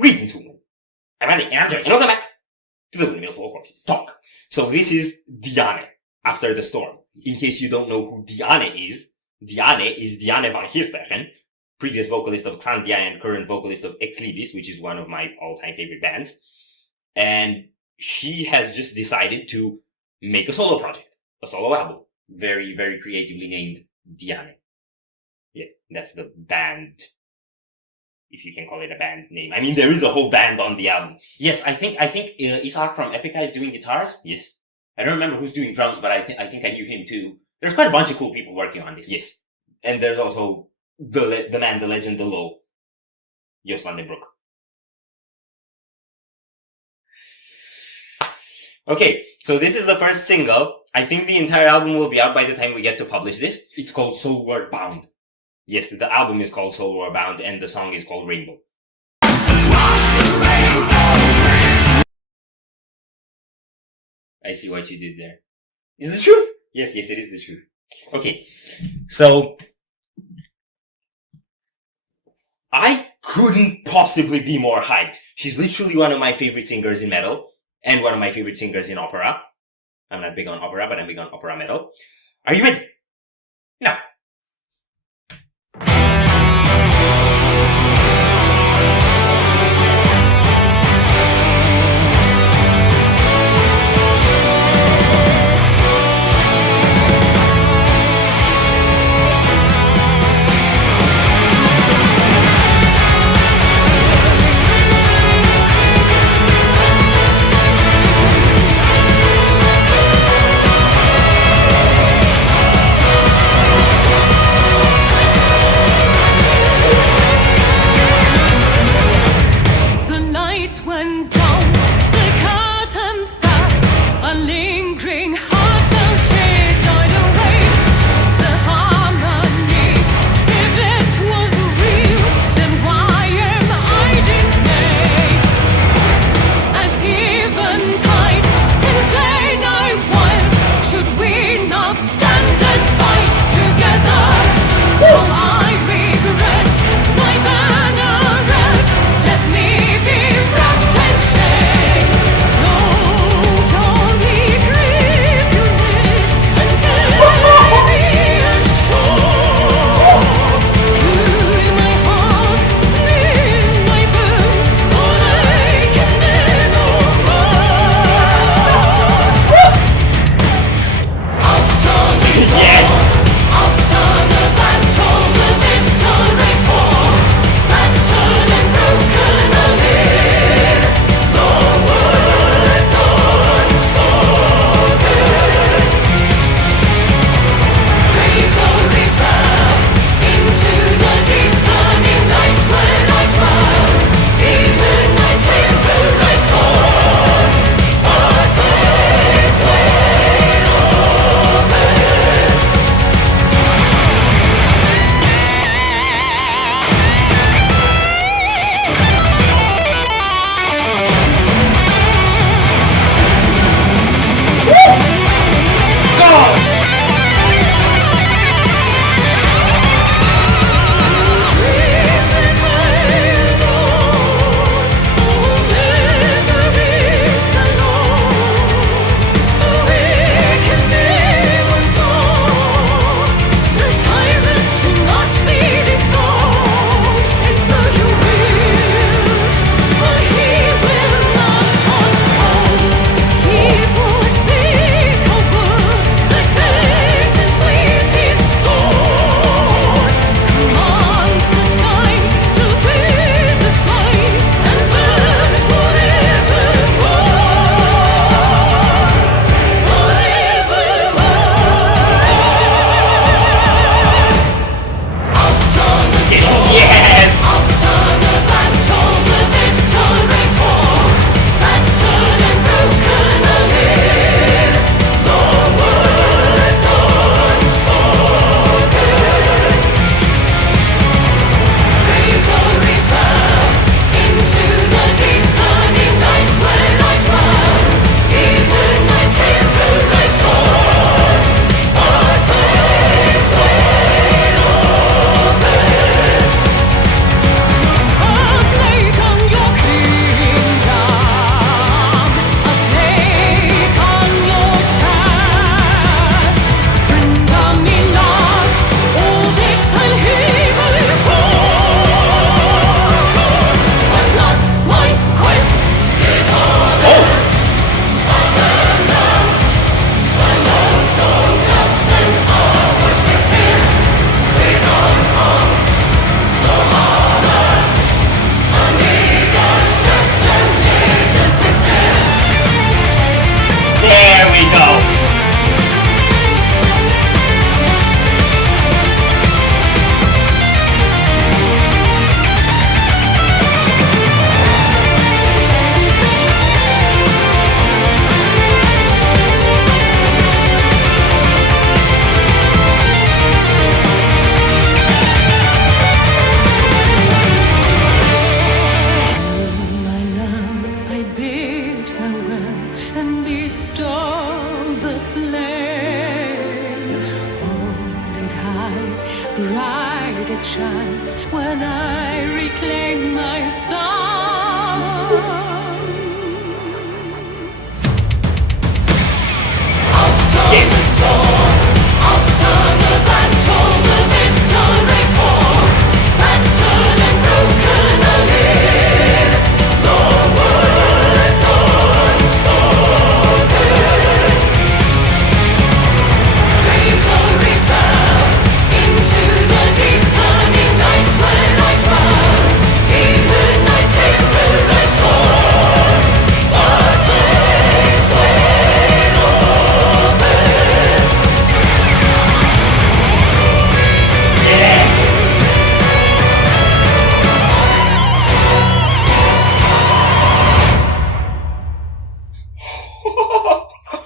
Greetings, woman. I'm Andy, and I'm joining. Welcome back to the Windmill for Horses Talk. So this is Dianne, After the Storm. In case you don't know who Dianne is Dianne van Giersbergen, previous vocalist of Xandia and current vocalist of Ex Libris, which is one of my all-time favorite bands. And she has just decided to make a solo project, a solo album. Very, very creatively named Dianne. Yeah, that's the band, if you can call it a band's name. I mean, there is a whole band on the album. Yes, I think Isaac from Epica is doing guitars. Yes. I don't remember who's doing drums, but I think I knew him too. There's quite a bunch of cool people working on this. Yes. And there's also the man, the legend, the low, Jos van den Broek. Okay, so this is the first single. I think the entire album will be out by the time we get to publish this. It's called Soulward Bound. Yes, the album is called Soulward Bound and the song is called Rainbow. I see what you did there. Is it the truth? Yes, it is the truth. Okay, so I couldn't possibly be more hyped. She's literally one of my favorite singers in metal and one of my favorite singers in opera. I'm not big on opera, but I'm big on opera metal. Are you ready? Now.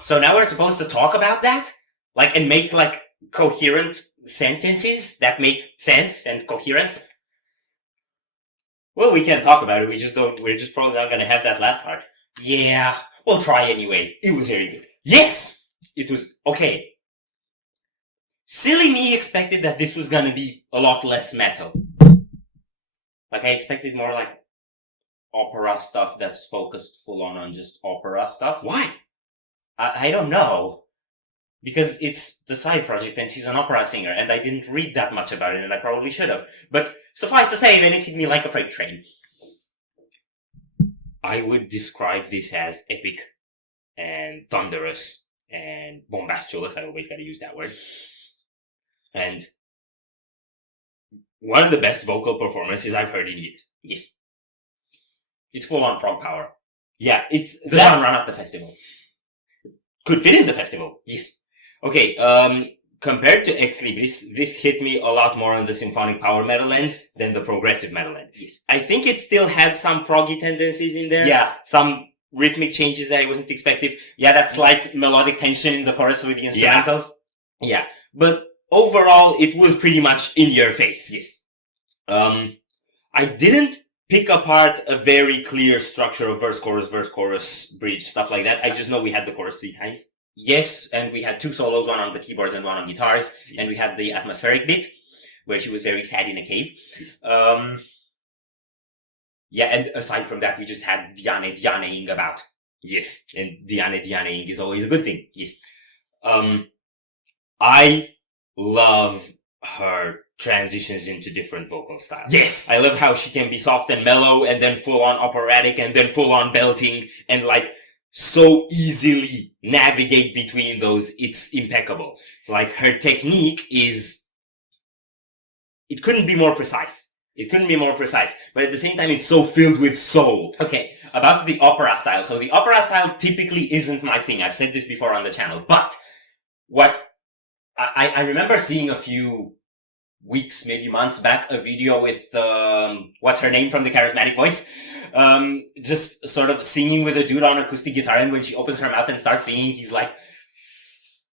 So now we're supposed to talk about that? Like, and make, like, coherent sentences that make sense and coherence? Well, we can't talk about it. We're just probably not gonna have that last part. Yeah, we'll try anyway. It was very good. Yes! It was, okay. Silly me expected that this was gonna be a lot less metal. Like, I expected more, like, opera stuff that's focused full on just opera stuff. Why? I don't know. Because it's the side project and she's an opera singer and I didn't read that much about it and I probably should have. But suffice to say, then it hit me like a freight train. I would describe this as epic and thunderous and bombastulous. I always gotta use that word. And one of the best vocal performances I've heard in years. Yes. It's full on prog power. Yeah, it's the genre, not the festival. Could fit in the festival. Yes. Okay, compared to Ex Libris, this hit me a lot more on the symphonic power metal end than the progressive metal end. Yes. I think it still had some proggy tendencies in there. Yeah. Some rhythmic changes that I wasn't expecting. Yeah, that slight melodic tension in the chorus with the instrumentals. Yeah. But overall, it was pretty much in your face. Yes. I didn't pick apart a very clear structure of verse, chorus, bridge, stuff like that. I just know we had the chorus 3 times. Yes, and we had 2 solos, one on the keyboards and one on guitars, and we had the atmospheric bit, where she was very sad in a cave. Yeah, and aside from that, we just had Dianne-ing about. Yes, and Dianne-ing is always a good thing. Yes. I love her transitions into different vocal styles. Yes! I love how she can be soft and mellow, and then full on operatic, and then full on belting, and like, so easily navigate between those. It's impeccable. Like, her technique is, it couldn't be more precise. It couldn't be more precise. But at the same time, it's so filled with soul. Okay, about the opera style. So the opera style typically isn't my thing. I've said this before on the channel. But what I remember seeing a few weeks, maybe months back, a video with, what's her name from the Charismatic Voice? Just sort of singing with a dude on acoustic guitar, and when she opens her mouth and starts singing, he's like,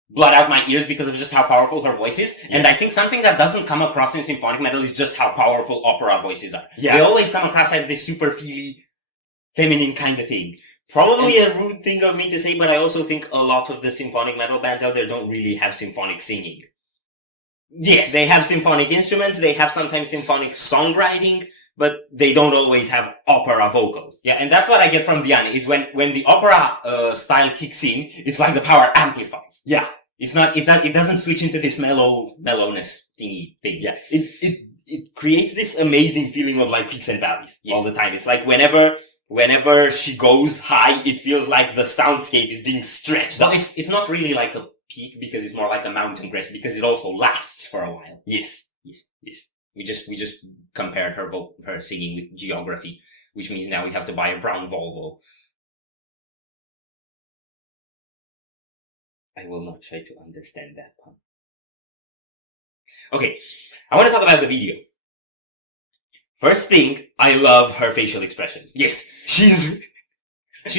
blood out my ears because of just how powerful her voice is. Yeah. And I think something that doesn't come across in symphonic metal is just how powerful opera voices are. Yeah. They always come across as this super feely, feminine kind of thing. Probably a rude thing of me to say, but I also think a lot of the symphonic metal bands out there don't really have symphonic singing. Yes, they have symphonic instruments, they have sometimes symphonic songwriting, but they don't always have opera vocals. Yeah, and that's what I get from Dianne, is when the opera style kicks in, it's like the power amplifies. Yeah. It's not, it doesn't switch into this mellowness thingy thing. Yeah. It creates this amazing feeling of like peaks and valleys. Yes. All the time. It's like whenever she goes high, it feels like the soundscape is being stretched. But it's not really like a peak, because it's more like a mountain crest, because it also lasts for a while. Yes. We just compared her singing with geography, which means now we have to buy a brown Volvo. I will not try to understand that pun. Okay, I want to talk about the video. First thing, I love her facial expressions. Yes, she's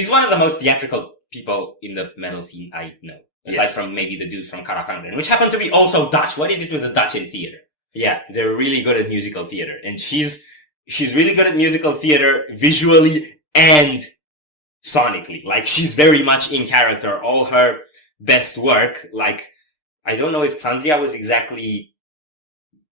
one of the most theatrical people in the metal scene I know. Aside from maybe the dudes from Karakangren, which happen to be also Dutch. What is it with the Dutch in theater? Yeah, they're really good at musical theater. And she's really good at musical theater visually and sonically. Like, she's very much in character. All her best work, like, I don't know if Xandria was exactly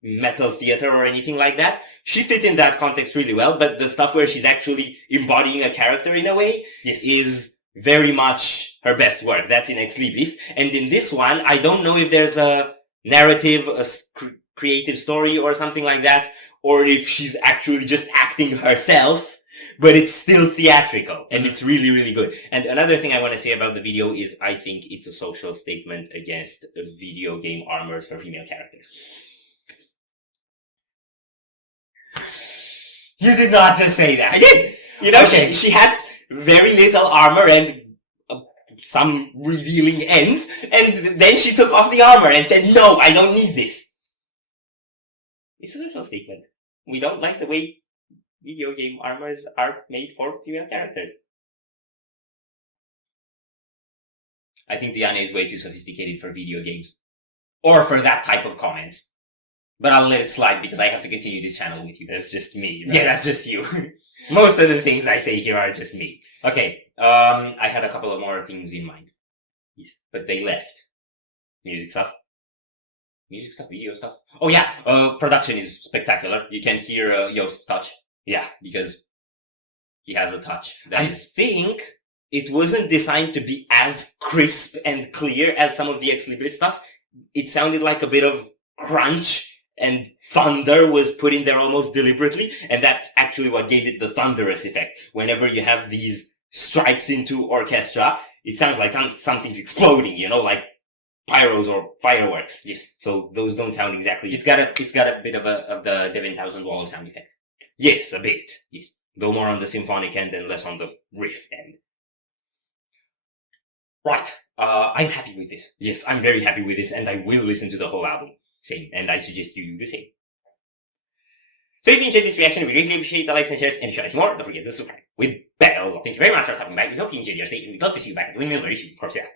metal theater or anything like that. She fit in that context really well, but the stuff where she's actually embodying a character in a way is very much her best work. That's in Ex Libris. And in this one, I don't know if there's a narrative, a creative story or something like that, or if she's actually just acting herself, but it's still theatrical, and it's really, really good. And another thing I want to say about the video is I think it's a social statement against video game armors for female characters. You did not just say that. I did! You know, okay. She had very little armor and some revealing ends, and then she took off the armor and said, no, I don't need this. It's a social statement. We don't like the way video game armors are made for female characters. I think Dianne is way too sophisticated for video games. Or for that type of comments. But I'll let it slide because I have to continue this channel with you. That's just me. Right? Yeah, that's just you. Most of the things I say here are just me. Okay, I had a couple of more things in mind. Yes, but they left. Music stuff, video stuff. Oh yeah, production is spectacular. You can hear Yost's touch. Yeah, because he has a touch. I think it wasn't designed to be as crisp and clear as some of the Ex Libris stuff. It sounded like a bit of crunch and thunder was put in there almost deliberately, and that's actually what gave it the thunderous effect. Whenever you have these strikes into orchestra, it sounds like something's exploding, like pyros or fireworks. Yes. So those don't sound exactly. It's got a bit of the Devin Townsend Wall sound effect. Yes, a bit. Yes. Though more on the symphonic end and less on the riff end. Right. I'm happy with this. Yes, I'm very happy with this, and I will listen to the whole album. Same. And I suggest you do the same. So if you enjoyed this reaction, we really appreciate the likes and shares, and if you want to see more, don't forget to subscribe with bells. Thank you very much for stopping by. We hope you enjoyed your stay, and we'd love to see you back at the Windmill very soon. Of course, yeah.